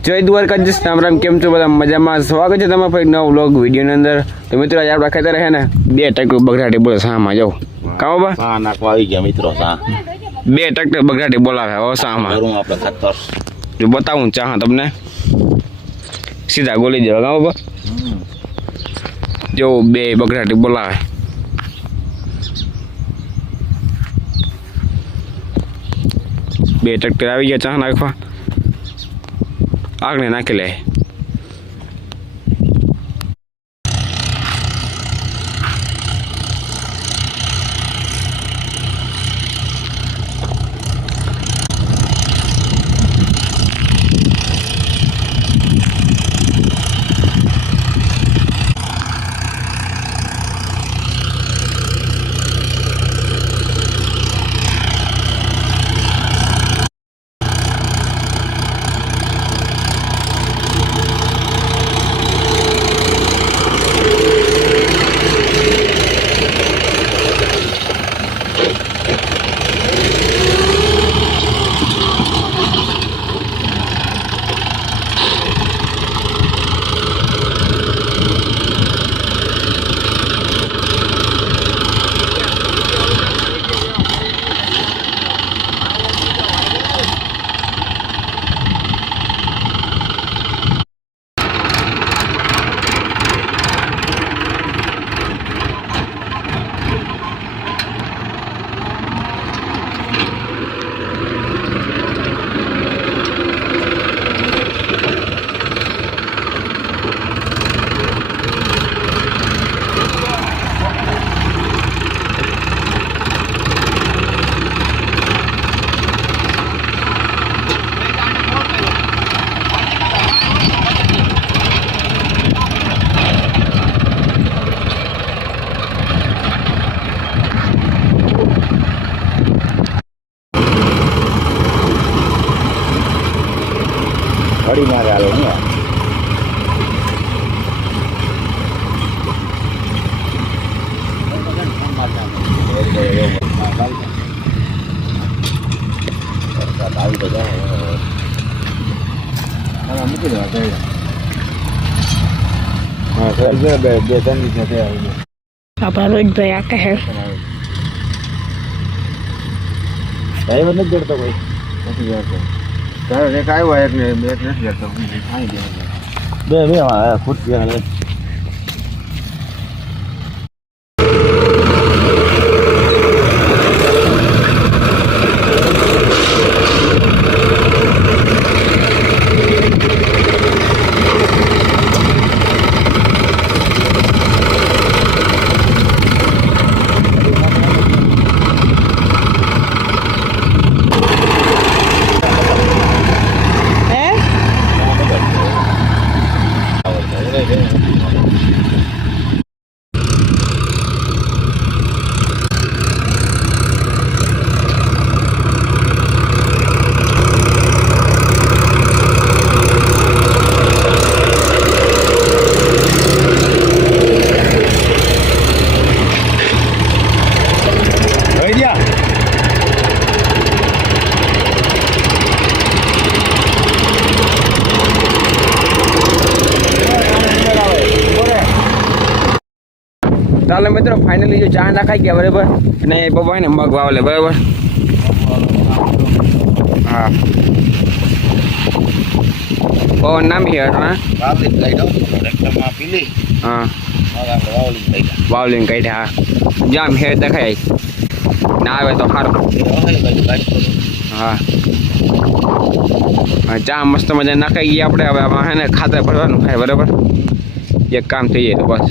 જય દ્વારકાધીશ, રામ રામ. કેમ છો બધા? મજામાં. સ્વાગત છે તમારા ફરી નવો વ્લોગ વિડીયોની અંદર. તો મિત્રો આજે આપણે ખેતર છે ને 2 ટ્રેક્ટર બગડાટી બોલે શામાં જાવ કામ બા હા નાખવા આવી ગયા મિત્રો. સા 2 ટ્રેક્ટર બગડાટી બોલાવે હવે શામાં કરું આપણે ખાતર જો બતાવું ચાહ તમને સીધા ગોલી દેવા કામ બા જો 2 બગડાટી બોલાવે. બે ટ્રેક્ટર આવી ગયા ચાહ નાખવા. આગને નાખી લે. ઘડી મારે હાલો ને આવી તો જાય મૂકી દેવા. હા સર બે 3 દિવસ નથી આવી. આપણા રોહિતભાઈ આ કહે ડ્રાઈવર નથી જડતો કોઈ નથી જડતો. તારે એક આવ્યો એટલે બે નથી જડતો. બે ફૂટ ચાલો મિત્રો ફાઇનલી જો ચા નાખાઈ ગયા બરાબર. અને પપ્પા ને મગ વાવલે બરાબર. હા પવન નામી હટના વાવલી લઈ દો ટ્રેક્ટરમાં પીલી. હા આપણે વાવલી લઈ દો વાવલીને કાઢ્યા. જામ હેર દેખાય ના આવે તો સારું. હા ચા મસ્ત મજા નાખાઈ ગઈ આપણે. હવે આમાં હે ને ખાતર ભરવાનું થાય બરાબર. એક કામ થઈ જાય તો બસ.